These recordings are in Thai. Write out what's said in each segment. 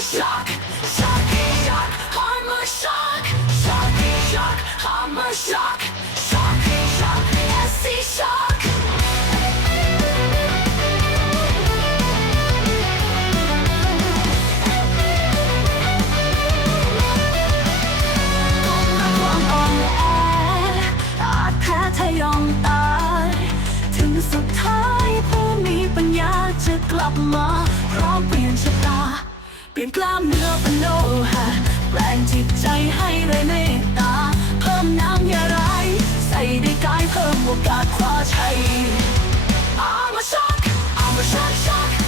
shock, shocky shock, armor shock, shocky shock, armor shock, shocky shock, SC shock. ต้องระวังอ่อนแออาจแพ้ทะยอมตาย ถึงสุดท้ายผู้มีปัญญาจะกลับมาพร้อมไป ปลี่ยนกล้ามเนื้อเป็นโลหะแปลงจิตใจให้ไรเมตตา เพิ่มน้ำยาไรใส่ได้กายเพิ่มโอกาสคว้าชัย I'm a shock I'm a shock shock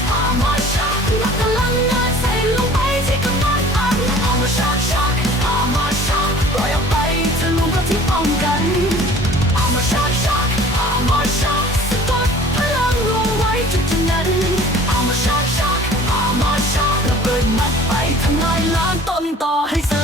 มัดไปทำลายล้างต้นต่อให้ส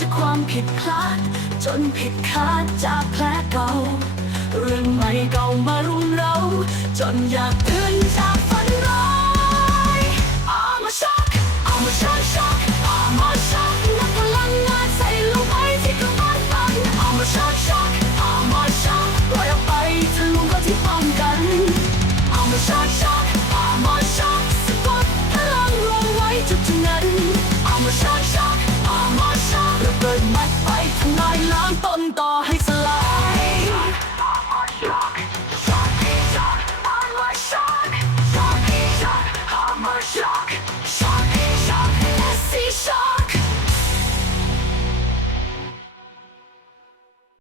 จากความผิดพลาด จนผิดคาดจากแผลเก่า เรื่องใหม่เก่ามารุมเรา จนอยากเตือนจาก